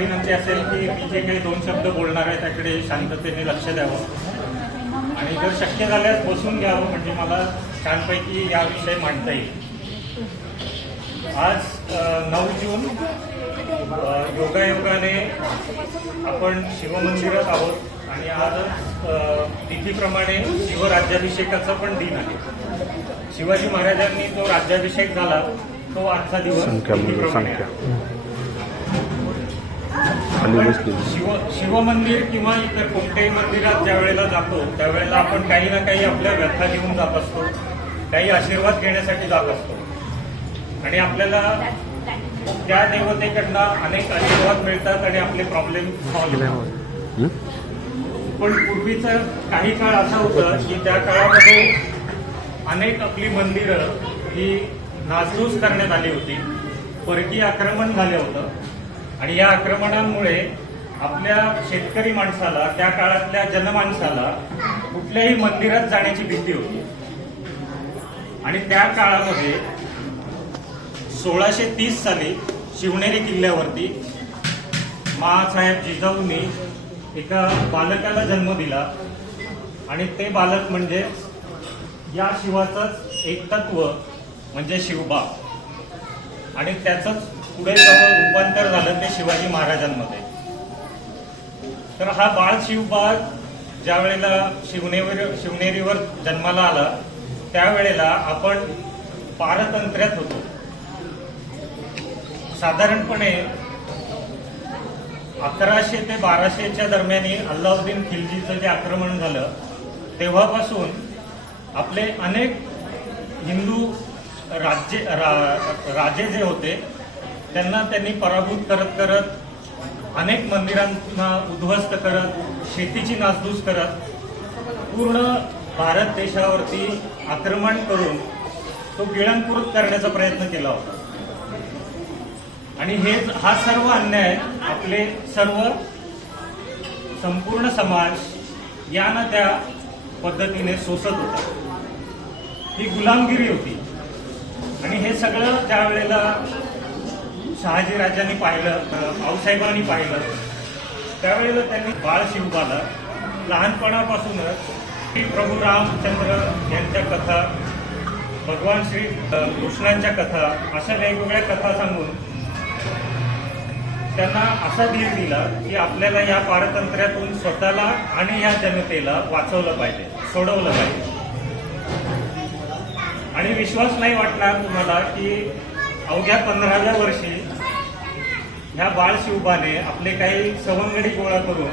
विनंती असेल की मी जे काही 2 शब्द बोलणार आहे त्याकडे शांततेने लक्ष द्यावं आणि जर शक्य झाल्यास बसून घ्यावं, म्हणजे मला छानपैकी याविषयी मांडता येईल. आज 9 जून योगायोगाने आपण शिवमंदिरात आहोत आणि आज तिथीप्रमाणे शिवराज्याभिषेकाचा पण दिन आहे. शिवाजी महाराजांनी जो राज्याभिषेक झाला तो आजचा दिवस तिथीप्रमाणे आहे. शिवमंदिर किंवा इतर कोणत्याही मंदिरात ज्या वेळेला जातो त्यावेळेला आपण काही ना काही आपल्या व्यथा घेऊन जात असतो, काही आशीर्वाद घेण्यासाठी जात असतो आणि आपल्याला त्या देवतेकडनं अनेक आशीर्वाद मिळतात आणि आपले प्रॉब्लेम सॉल्व्ह होतात. पण पूर्वीचा काही काळ असा होता की त्या काळामध्ये अनेक आपली मंदिरं ही नासधूस करण्यात आली होती, परकीय आक्रमण झालं होतं आणि या आक्रमणांमुळे आपल्या शेतकरी माणसाला, त्या काळातल्या जनमानसाला कुठल्याही मंदिरात जाण्याची भीती होती. आणि त्या काळामध्ये 1630 साली शिवनेरी किल्ल्यावरती महासाहेब जिजाऊंनी एका बालकाला जन्म दिला आणि ते बालक म्हणजे या शिवाचंच एक तत्व म्हणजे शिवबा आणि त्याचंच पुढे जाऊन रूपांतर झालं ते शिवाजी महाराजांमध्ये. तर हा बाळ शिवबा ज्या वेळेला शिवनेरीवर जन्माला आला त्यावेळेला आपण पारतंत्र्यात होतो. साधारणपणे 1100 ते 1200च्या दरम्यान अल्लाउद्दीन खिलजीचं जे आक्रमण झालं तेव्हापासून आपले अनेक हिंदू राजे जे होते त्यांना त्यांनी पराभूत करत करत अनेक मंदिरांना उद्ध्वस्त करत, शेतीची नासधूस करत पूर्ण भारत देशावरती आक्रमण करून तो गिळंकृत करण्याचा प्रयत्न केला होता. आणि हा सर्व अन्याय आपले संपूर्ण समाज यानं त्या पद्धतीने सोसत होता. ही गुलामगिरी होती. आणि हे सगळं ज्या वेळेला शहाजी राजांनी पाहिलं, आऊसाहेबांनी पाहिलं, त्यावेळेला त्यांनी बाळ शिवबाला लहानपणापासूनच श्री प्रभू रामचंद्र यांच्या कथा, भगवान श्री कृष्णांच्या कथा अशा वेगवेगळ्या कथा सांगून त्यांना असा धीर दिला की आपल्याला या पारतंत्र्यातून स्वतःला आणि या जनतेला वाचवलं पाहिजे, सोडवलं पाहिजे. आणि विश्वास नाही वाटणार तुम्हाला की अवघ्या 15व्या वर्षी ह्या बाळ शिवबाने आपले काही सवंगडी गोळा करून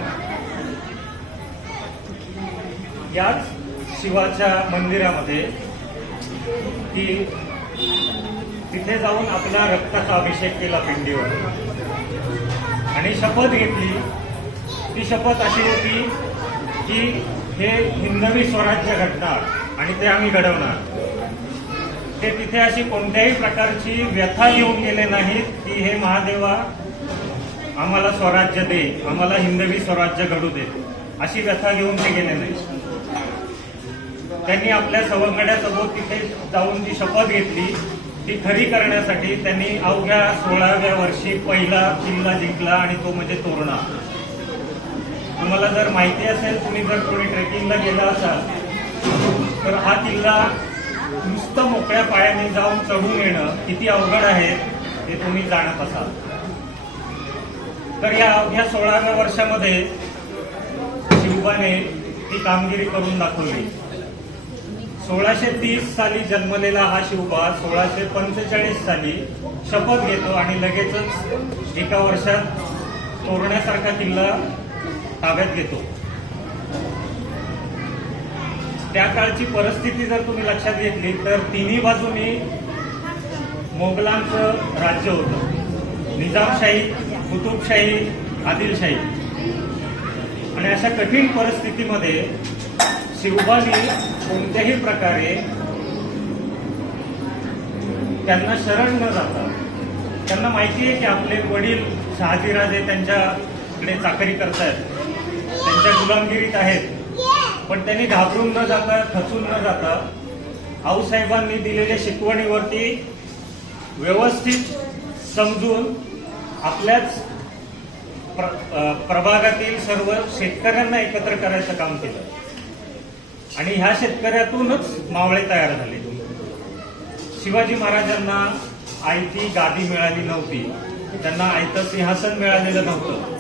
याच शिवाच्या मंदिरामध्ये तिथे जाऊन आपला रक्ताचा अभिषेक केला पिंडीवर आणि शपथ घेतली. ती शपथ अशी होती की हे हिंदवी स्वराज्य घडणार आणि ते आम्ही घडवणार. ते तिथे अशी कोणत्याही प्रकारची व्यथा घेऊन गेले नाहीत की हे महादेवा आम्हाला स्वराज्य दे, आम्हाला हिंदवी स्वराज्य घडू दे, अशी व्यथा घेऊन ते गेले नाही. त्यांनी आपल्या सवंगड्यासोबत तिथे जाऊन जी शपथ घेतली ती खरी करण्यासाठी त्यांनी अवघ्या 16व्या वर्षी पहिला किल्ला जिंकला आणि तो म्हणजे तोरणा. तुम्हाला जर माहिती असेल, तुम्ही जर कोणी ट्रेकिंगला गेला असाल तर हा किल्ला नुसतं मोकळ्या पायाने जाऊन चढून येणं किती अवघड आहे हे तुम्ही जाणत असाल. तर या अवघ्या 16व्या वर्षामध्ये शिवबाने ती कामगिरी करून दाखवली. 1630 साली जन्मलेला हा शिवबा 1645 साली शपथ घेतो आणि लगेचच एका वर्षात तोरण्यासारखा किल्ला ताब्यात घेतो. त्या काळची परिस्थिती जर तुम्ही लक्षात घेतली तर तिन्ही बाजूनी मोगलांचं राज्य होतं. निजामशाही, कुतुबशाही, आदिलशाही. आणि अशा कठीण परिस्थितीमध्ये शिवबानी कोणत्याही प्रकारे त्यांना शरण न जाता, त्यांना माहिती आहे की आपले वडील शहाजीराजे त्यांच्याकडे चाकरी करतायत, त्यांच्या गुलामगिरीत आहेत, पण त्यांनी घाबरून न जाता, खचून न जाता आऊसाहेबांनी दिलेल्या शिकवणीवरती व्यवस्थित समजून आपल्याच प्रभागातील सर्व शेतकऱ्यांना एकत्र करायचं काम केलं आणि ह्या शेतकऱ्यातूनच मावळे तयार झाले. शिवाजी महाराजांना आयती गादी मिळाली नव्हती, त्यांना आयतं सिंहासन मिळालेलं नव्हतं,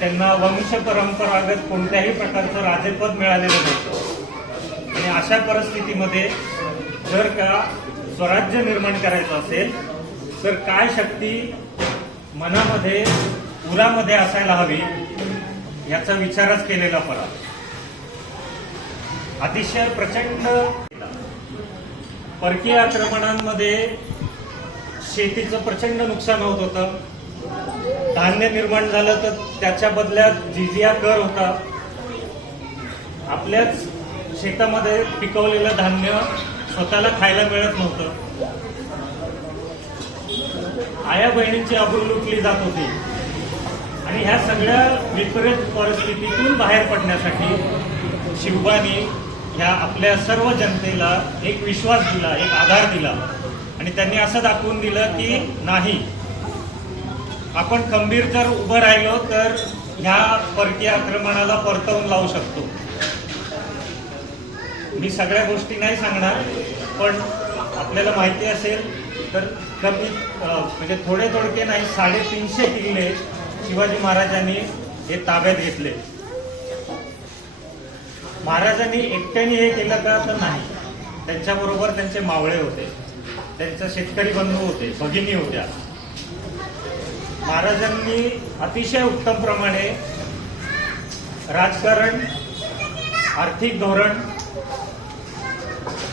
त्यांना वंश परंपरागत कोणत्याही प्रकारचं राजेपद मिळालेलं नव्हतं. आणि अशा परिस्थितीमध्ये जर का स्वराज्य निर्माण करायचं असेल तर काय शक्ती मनामध्ये उरामध्ये असायला हवी याचा विचारच केलेला पडा. अतिशय प्रचंड परकीय आक्रमणांमध्ये शेतीचं प्रचंड नुकसान होत होतं. धान्य निर्माण झालं तर त्याच्या बदल्यात जिजिया कर होता. आपल्याच शेतामध्ये पिकवलेलं धान्य स्वतःला खायला मिळत नव्हतं. आया बहिणींची आबरू लुटली जात होती. आणि ह्या सगळ्या विपरीत परिस्थितीतून बाहेर पडण्यासाठी शिवबांनी ह्या आपल्या सर्व जनतेला एक विश्वास दिला, एक आधार दिला आणि त्यांनी असं दाखवून दिलं की नाही, आपण खंबीर जर उभं राहिलो तर ह्या परकीय आक्रमणाला परतवून लावू शकतो. मी सगळ्या गोष्टी नाही सांगणार, पण आपल्याला माहिती असेल तर कमी म्हणजे थोडे थोडके नाही 350 किल्ले शिवाजी महाराजांनी हे ताब्यात घेतले. महाराजांनी एकट्याने हे केलं का तर नाही, त्यांच्याबरोबर त्यांचे मावळे होते, त्यांचे शेतकरी बंधू होते, भगिनी होत्या. महाराजांनी अतिशय उत्तम प्रमाणे राजकारण, आर्थिक धोरण,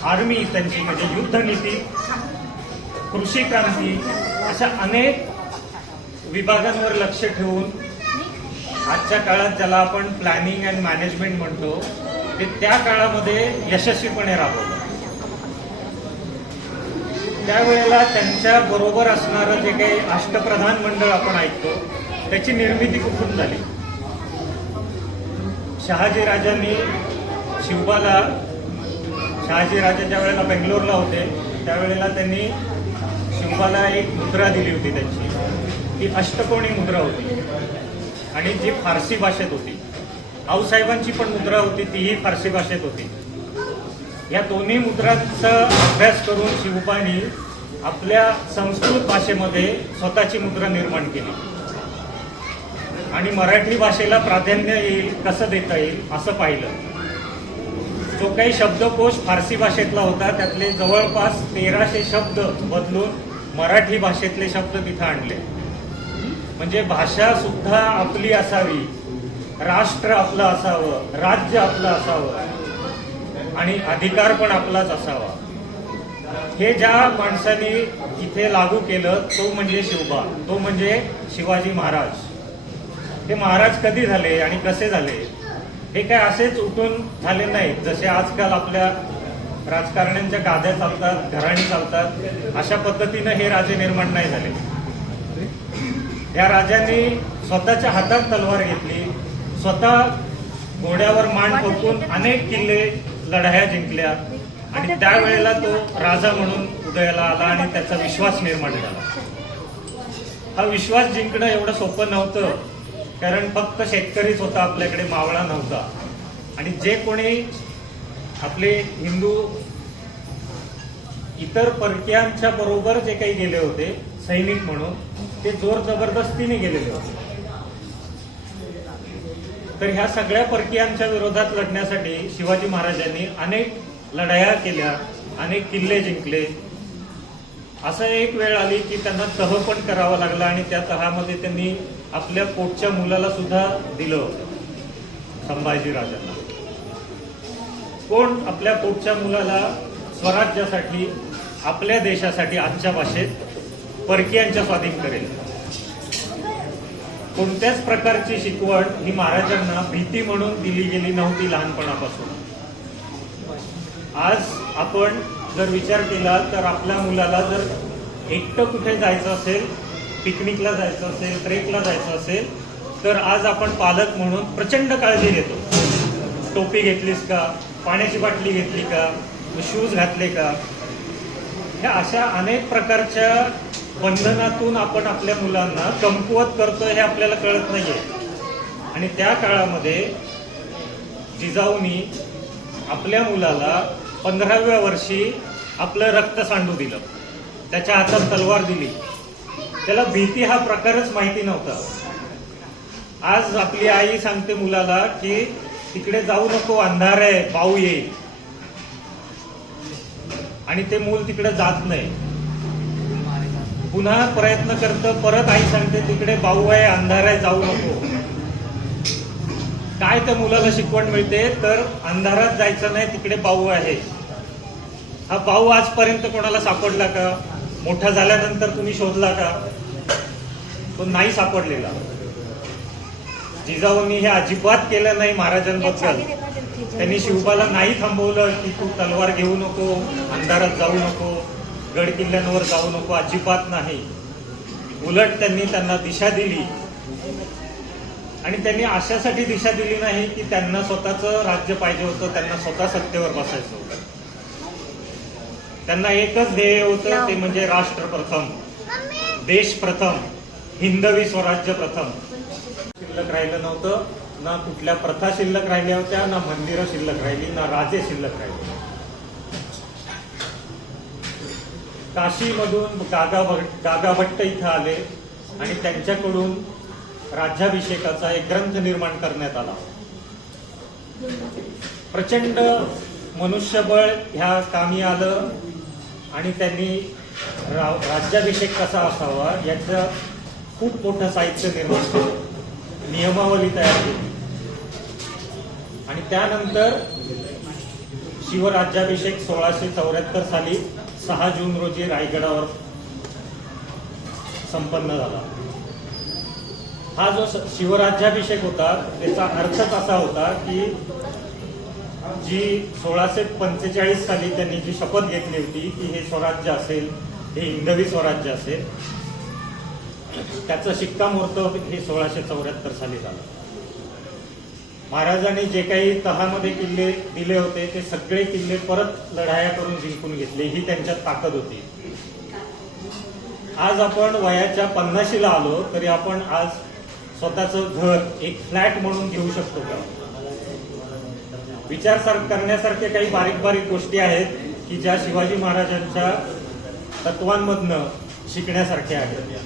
आर्मी त्यांची म्हणजे युद्धनीती, कृषी क्रांती अशा अनेक विभागांवर लक्ष ठेवून आजच्या काळात ज्याला आपण प्लॅनिंग अँड मॅनेजमेंट म्हणतो ते त्या काळामध्ये यशस्वीपणे राबवलं. त्यावेळेला त्यांच्या बरोबर असणारं जे काही अष्टप्रधान मंडळ आपण ऐकतो त्याची निर्मिती कुठून झाली. शहाजी राजांनी शिवबाला, शहाजी राजा ज्या वेळेला बेंगलोरला होते त्यावेळेला त्यांनी शिवबाला एक मुद्रा दिली होती त्यांची, ती अष्टकोणी मुद्रा होती आणि जी फारसी भाषेत होती. आऊसाहेबांची पण मुद्रा होती, तीही फारसी भाषेत होती. या दोन्ही मुद्रांचा अभ्यास करून शिवबांनी आपल्या संस्कृत भाषेमध्ये स्वतःची मुद्रा निर्माण केली आणि मराठी भाषेला प्राधान्य येईल, कसं देता येईल असं पाहिलं. जो काही शब्दकोश फारसी भाषेतला होता त्यातले जवळपास 1300 शब्द बदलून मराठी भाषेतले शब्द तिथं आणले. म्हणजे भाषा सुद्धा आपली असावी, राष्ट्र आपलं असावं, राज्य आपलं असावं आणि अधिकार पण आपलाच असावा. हे ज्या माणसाने इथे लागू केलं तो म्हणजे शिवबा, तो म्हणजे शिवाजी महाराज. हे महाराज कधी झाले आणि कसे झाले हे काय असेच उठून झाले नाहीत. जसे आजकाल आपल्या राजकारण्यांच्या गाद्या चालतात, घराणी चालतात, अशा पद्धतीनं हे राजे निर्माण नाही झाले. या राजांनी स्वतःच्या हातात तलवार घेतली, स्वतः घोड्यावर मान ठोकून अनेक किल्ले, लढाया जिंकल्या आणि त्यावेळेला तो राजा म्हणून उदयाला आला आणि त्याचा विश्वास निर्माण झाला. हा विश्वास जिंकणं एवढं सोपं नव्हतं, कारण फक्त शेतकरीच होता आपल्याकडे, मावळा नव्हता. आणि जे कोणी आपले हिंदू इतर परकीयांच्या बरोबर जे काही गेले होते सैनिक म्हणून, ते जोर जबरदस्तीने गेलेले होते. तर ह्या सगळ्या परकीयांच्या विरोधात लढण्यासाठी शिवाजी महाराजांनी अनेक लढाया केल्या, अनेक किल्ले जिंकले. असं एक वेळ आली की त्यांना तह पण करावा लागला आणि त्या तहामध्ये त्यांनी आपल्या पोटच्या मुलाला सुद्धा दिलं होतं, संभाजी राजांना. कोण आपल्या पोटच्या मुलाला स्वराज्यासाठी, आपल्या देशासाठी आजच्या भाषेत परकीयांच्या स्वाधीन करेल? कोणत्याच प्रकारची शिकवण ही महाराजांना भीती म्हणून दिली गेली नव्हती लहानपणापासून. आज आपण जर विचार केला तर आपल्या मुलाला जर एकटं कुठे जायचं असेल, पिकनिकला जायचं असेल, ट्रेकला जायचं असेल, तर आज आपण पालक म्हणून प्रचंड काळजी घेतो. टोपी घेतलीस का, पाण्याची बाटली घेतली का, शूज घातले का, ह्या अशा अनेक प्रकारच्या बंधनातून आपण आपल्या मुलांना कमकुवत करतोय हे आपल्याला कळत नाहीये. आणि त्या काळामध्ये जिजाऊनी आपल्या मुलाला 15व्या वर्षी आपलं रक्त सांडू दिलं, त्याच्या हातात तलवार दिली. त्याला भीती हा प्रकारच माहिती नव्हता. आज आपली आई सांगते मुलाला की तिकडे जाऊ नको, अंधार आहे, बाऊ येईल, आणि ते मूल तिकडे जात नाही. पुन्हा प्रयत्न करतं, परत आई सांगते तिकडे बाऊ आहे, अंधार आहे, जाऊ नको. काय त्या मुलाला शिकवण मिळते तर अंधारात जायचं नाही, तिकडे बाऊ आहे. हा बाऊ आजपर्यंत कोणाला सापडला का? मोठा झाल्यानंतर तुम्ही शोधला का? तो नाही सापडलेला. जिजाऊंनी हे अजिबात केलं नाही महाराजांबद्दल. त्यांनी शिवबाला नाही थांबवलं की तू तलवार घेऊ नको, अंधारात जाऊ नको, गड किल्ल्यांवर जाऊ नको, अजिबात नाही. उलट त्यांनी त्यांना दिशा दिली. आणि त्यांनी अशासाठी दिशा दिली नाही की त्यांना स्वतःचं राज्य पाहिजे होतं, त्यांना स्वतः सत्तेवर बसायचं होतं. त्यांना एकच ध्येय होतं, ते म्हणजे राष्ट्र प्रथम, देश प्रथम, हिंदवी स्वराज्य प्रथम. शिल्लक राहिलं नव्हतं, ना कुठल्या प्रथा शिल्लक राहिल्या होत्या, ना मंदिरं शिल्लक राहिली, ना राजे शिल्लक राहिले. काशीमधून गागा भट्ट इथं आले आणि त्यांच्याकडून राज्याभिषेकाचा एक ग्रंथ निर्माण करण्यात आला. प्रचंड मनुष्यबळ ह्या कामी आलं आणि त्यांनी राज्याभिषेक कसा असावा याचं खूप मोठं साहित्य निर्माण केलं, नियमावली तयार केली. आणि त्यानंतर शिवराज्याभिषेक 1674 साली 6 जून रोजी रायगडावर संपन्न झाला. हा जो शिवराज्याभिषेक होता त्याचा अर्थच असा होता की जी 1645 साली त्यांनी जी शपथ घेतली होती की हे स्वराज्य असेल, हे हिंदवी स्वराज्य असेल, त्याचं शिक्कामोर्तब हे 1674 साली झालं. महाराजांनी जे काही तहामध्ये किल्ले दिले होते ते सगळे किल्ले परत लढाया करून जिंकून घेतले, ही त्यांच्यात ताकद होती. आज आपण वयाच्या 50शीला आलो तरी आपण आज स्वतःचं घर एक फ्लॅट म्हणून घेऊ शकतो का? विचार करण्यासारख्या काही बारीक बारीक गोष्टी आहेत की ज्या शिवाजी महाराजांच्या तत्वांमधनं शिकण्यासारख्या आहेत.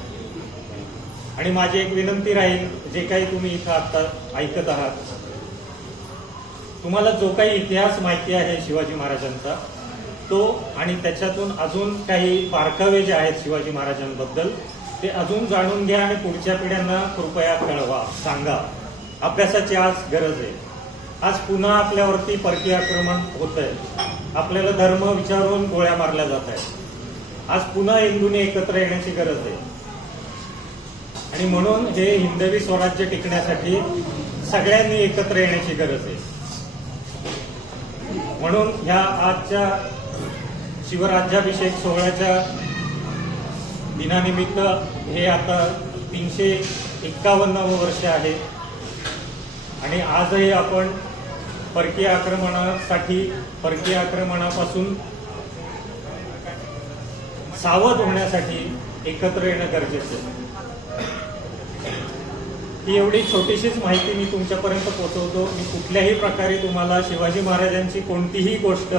आणि माझी एक विनंती राहील, जे काही तुम्ही इथं आता ऐकत आहात, तुम्हाला जो काही इतिहास माहिती आहे शिवाजी महाराजांचा तो, आणि त्याच्यातून अजून काही बारकावे जे आहेत शिवाजी महाराजांबद्दल ते अजून जाणून घ्या आणि पुढच्या पिढ्यांना कृपया कळवा, सांगा. अभ्यासाची आज गरज आहे. आज पुन्हा आपल्यावरती परकीय आक्रमण होत आहे, आपल्याला धर्म विचारून गोळ्या मारल्या जात आहेत. आज पुन्हा हिंदूंनी एकत्र येण्याची गरज आहे. आणि म्हणून हे हिंदवी स्वराज्य टिकण्यासाठी सगळ्यांनी एकत्र येण्याची गरज आहे. म्हणून ह्या आजच्या शिवराज्याभिषेक सोहळ्याच्या दिनानिमित्त हे आता 351 वर्ष आहे आणि आजही आपण परकीय आक्रमणापासून सावध होण्यासाठी एकत्र येणं गरजेचं आहे. ही एवढी छोटीशीच माहिती मी तुमच्यापर्यंत पोहोचवतो. मी कुठल्याही प्रकारे तुम्हाला शिवाजी महाराजांची कोणतीही गोष्ट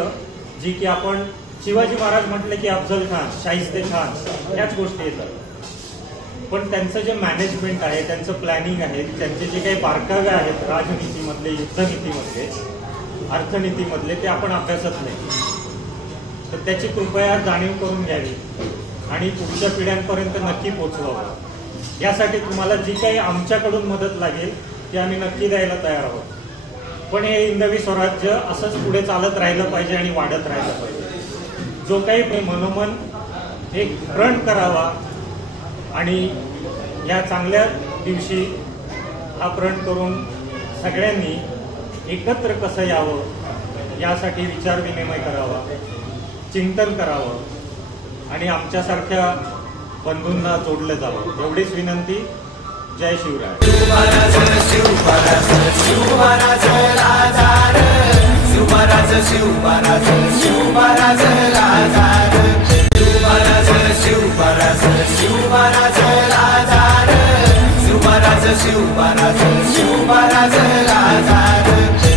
जी की आपण शिवाजी महाराज म्हटले की अफजल खान, शाहिस्ते खान याच गोष्टी येतात, पण त्यांचं जे मॅनेजमेंट आहे, त्यांचं प्लॅनिंग आहे, त्यांचे जे काही बारकावे आहेत राजनीतीमधले, युद्धनीतीमधले, अर्थनीतीमधले, ते आपण अभ्यासत नाही. तर त्याची कृपया जाणीव करून घ्यावी आणि पुढच्या पिढ्यांपर्यंत नक्की पोहोचवावं. यासाठी तुम्हाला जी काही आमच्याकडून मदत लागेल ती आम्ही नक्की द्यायला तयार आहोत. पण हे हिंदवी स्वराज्य असंच पुढे चालत राहिलं पाहिजे आणि वाढत राहिलं पाहिजे. जो काही मनोमन एक प्रण करावा आणि या चांगल्या दिवशी हा प्रण करून सगळ्यांनी एकत्र कसं यावं यासाठी विचार विनिमय करावा, चिंतन करावं आणि आमच्यासारख्या बंधूंना जोडलं जावं, एवढीच विनंती. जय शिवराय. शिवराज शिवबाराज राजा रे शिवबाराज शिवबाराज शिवबाराज